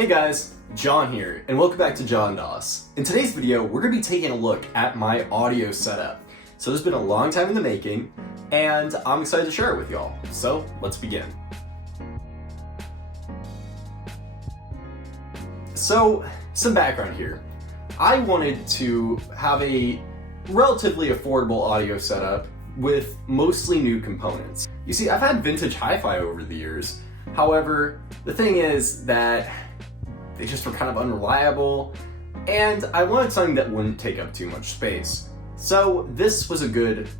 Hey guys, John here, and welcome back to John Doss. In today's video, we're going to be taking a look at my audio setup. So this has been a long time in the making, and I'm excited to share it with y'all. So let's begin. So, some background here. I wanted to have a relatively affordable audio setup with mostly new components. You see, I've had vintage hi-fi over the years. However, the thing is that they just were kind of unreliable, and I wanted something that wouldn't take up too much space. So this was a good,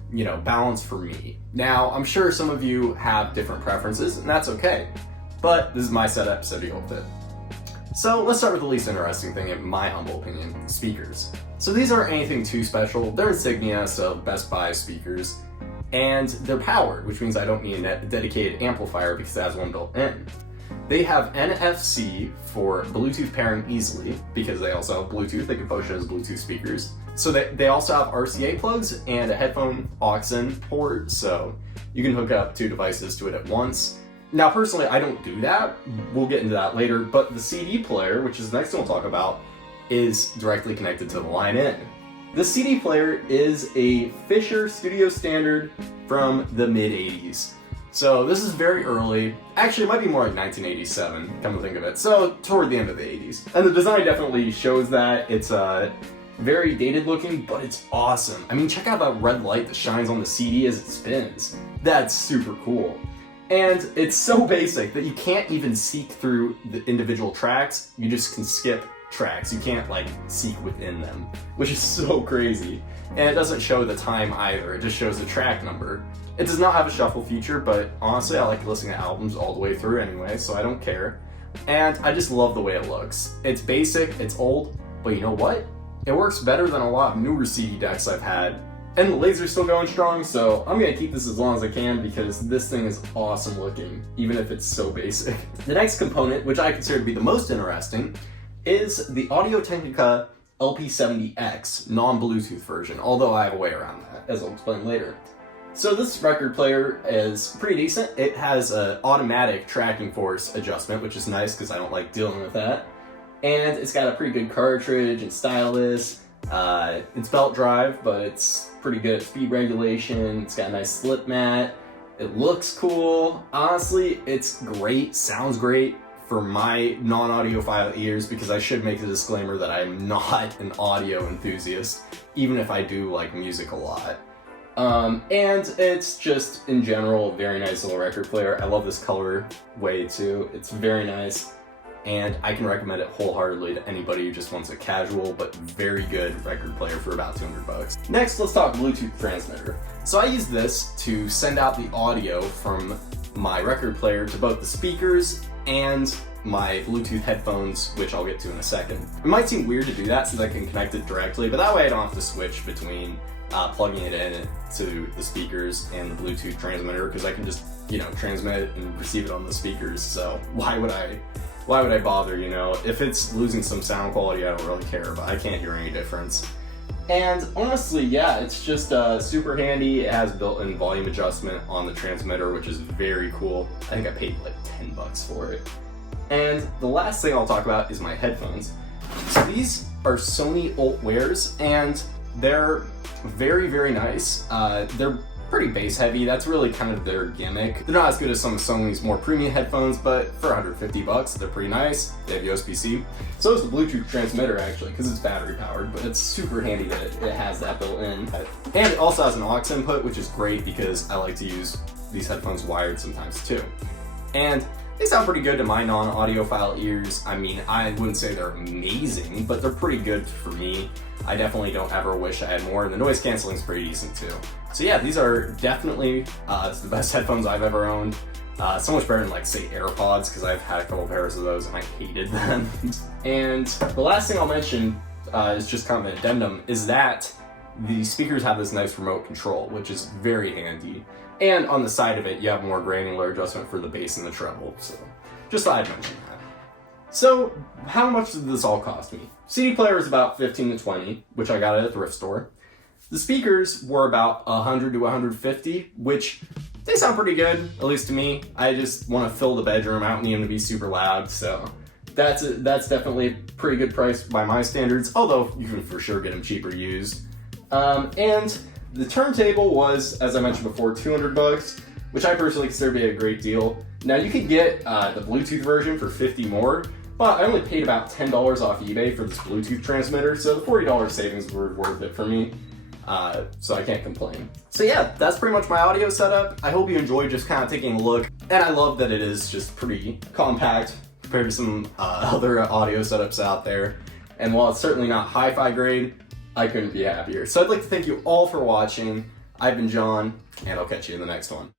balance for me. Now, I'm sure some of you have different preferences, and that's okay. But this is my setup, so deal with it. So let's start with the least interesting thing, in my humble opinion, speakers. So these aren't anything too special. They're Insignia, so Best Buy speakers. And they're powered, which means I don't need a dedicated amplifier because it has one built in. They have NFC for Bluetooth pairing easily, because they also have Bluetooth. They can function as Bluetooth speakers. So they also have RCA plugs and a headphone aux-in port, so you can hook up two devices to it at once. Now, personally, I don't do that. We'll get into that later, but the CD player, which is the next thing we'll talk about, is directly connected to the line in. The CD player is a Fisher Studio Standard from the mid-80s. So this is very early. Actually, it might be more like 1987, come to think of it. So toward the end of the 80s. And the design definitely shows that. It's very dated looking, but it's awesome. I mean, check out that red light that shines on the CD as it spins. That's super cool. And it's so basic that you can't even seek through the individual tracks. You just can skip tracks. You can't seek within them, which is so crazy. And it doesn't show the time either. It just shows the track number. It does not have a shuffle feature, but honestly, I like listening to albums all the way through anyway, so I don't care. And I just love the way it looks. It's basic, it's old, but you know what? It works better than a lot of newer CD decks I've had. And the laser's still going strong, so I'm gonna keep this as long as I can because this thing is awesome looking, even if it's so basic. The next component, which I consider to be the most interesting, is the Technica LP70X non-Bluetooth version, although I have a way around that, as I'll explain later. So this record player is pretty decent. It has an automatic tracking force adjustment, which is nice because I don't like dealing with that. And it's got a pretty good cartridge and stylus. It's belt drive, but it's pretty good at speed regulation. It's got a nice slip mat. It looks cool. Honestly, it's great, sounds great for my non-audiophile ears, because I should make the disclaimer that I'm not an audio enthusiast, even if I do like music a lot. And it's just, in general, a very nice little record player. I love this color way too. It's very nice, and I can recommend it wholeheartedly to anybody who just wants a casual but very good record player for about $200. Next, let's talk Bluetooth transmitter. So I use this to send out the audio from my record player to both the speakers and my Bluetooth headphones, which I'll get to in a second. It might seem weird to do that since I can connect it directly, but that way I don't have to switch between plugging it in to the speakers and the Bluetooth transmitter, because I can just, transmit it and receive it on the speakers. So why would I bother, If it's losing some sound quality, I don't really care, but I can't hear any difference. And honestly, yeah, it's just super handy. It has built-in volume adjustment on the transmitter, which is very cool. I think I paid like $10 for it. And the last thing I'll talk about is my headphones. So these are Sont ULT Wears, and they're very, very nice. They're pretty bass heavy. That's really kind of their gimmick. They're not as good as some of Sony's more premium headphones, but for $150, they're pretty nice. They have USB-C. So is the Bluetooth transmitter, actually, because it's battery powered, but it's super handy that it has that built in. And it also has an aux input, which is great because I like to use these headphones wired sometimes too. And they sound pretty good to my non-audiophile ears. I mean, I wouldn't say they're amazing, but they're pretty good for me. I definitely don't ever wish I had more, and the noise canceling is pretty decent too. So yeah, these are definitely the best headphones I've ever owned. So much better than say AirPods, because I've had a couple pairs of those and I hated them. And the last thing I'll mention is just kind of an addendum, is that the speakers have this nice remote control, which is very handy. And on the side of it, you have more granular adjustment for the bass and the treble. So just thought I'd mention that. So how much did this all cost me? CD player is about $15 to $20, which I got at a thrift store. The speakers were about $100 to $150, which they sound pretty good, at least to me. I just want to fill the bedroom. I don't need them to be super loud, so that's definitely a pretty good price by my standards, although you can for sure get them cheaper used. And the turntable was, as I mentioned before, $200, which I personally consider to be a great deal. Now you can get the Bluetooth version for $50 more, but I only paid about $10 off eBay for this Bluetooth transmitter, so the $40 savings were worth it for me. So I can't complain. So yeah, that's pretty much my audio setup. I hope you enjoyed just kind of taking a look, and I love that it is just pretty compact compared to some other audio setups out there. And while it's certainly not hi-fi grade, I couldn't be happier. So I'd like to thank you all for watching. I've been John, and I'll catch you in the next one.